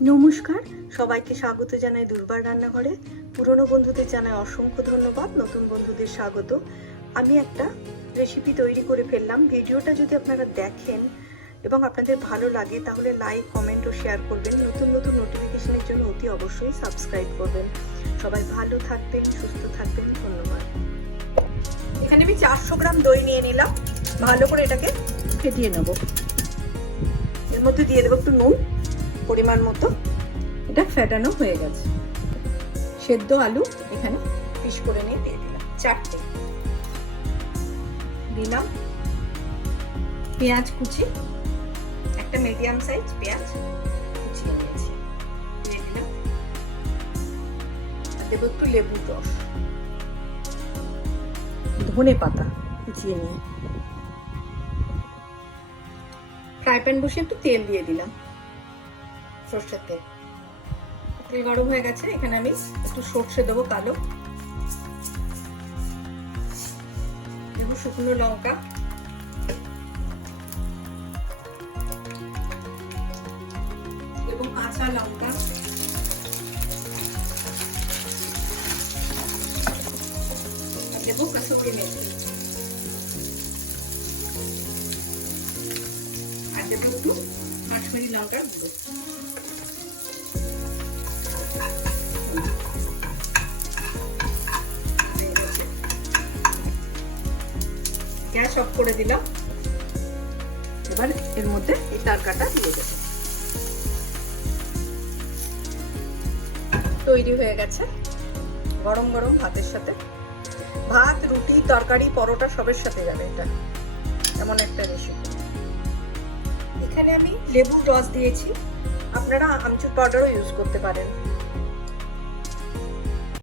নমস্কার, সবাইকে স্বাগত জানাই দুর্বার রান্নাঘরে। পুরনো বন্ধুদের জানাই অসংখ্য ধন্যবাদ, নতুন বন্ধুদের স্বাগত। আমি একটা রেসিপি তৈরি করে ফেললাম। ভিডিওটা যদি আপনারা দেখেন এবং আপনাদের ভালো লাগে তাহলে লাইক, কমেন্ট ও শেয়ার করবেন। নতুন নতুন নোটিফিকেশনের জন্য অতি অবশ্যই সাবস্ক্রাইব করবেন। সবাই ভালো থাকবেন, সুস্থ থাকবেন। ধন্যবাদ। এখানে আমি 400 গ্রাম দই নিয়ে নিলাম। ভালো করে এটাকে ফেটিয়ে নেব। এর মধ্যে দিয়ে দেবো একটু নুন পরিমাণ মতো। এটা ফেটানো হয়ে গেছে। সেদ্ধ আলু এখানে পিস করে নিয়ে দিয়ে দিলাম 4টে। দিলাম পেঁয়াজ কুচি, একটা মিডিয়াম সাইজ পেঁয়াজ কুচিয়ে নিয়েছি, দিয়ে দিলাম। দেবো একটু লেবুর রস, ধনে পাতা কুচিয়ে নিয়ে। ফ্রাই প্যান বসে একটু তেল দিয়ে দিলাম, সর্ষের তেল। তেল গরম হয়ে গেছে, এখানে আমি একটু সর্ষে দেবো কালো, দেবো শুকনো লঙ্কা, দেবো কাঁচা লঙ্কা, দেবো কসুরি মেথি, আর দেবো একটু কাশ্মীরি লঙ্কার গুঁড়ো। গ্যাস অফ করে দিলাম। এবার এর মধ্যে এই তরকাটা দিয়ে দেব। তৈরি হয়ে গেছে। গরম গরম ভাতের সাথে, ভাত, রুটি, তরকারি, পরোটা সবের সাথে যাবে এটা, এমন একটা রেসিপি। এখানে আমি লেবুর রস দিয়েছি, আপনারা আমচুর পাউডারও ইউজ করতে পারেন।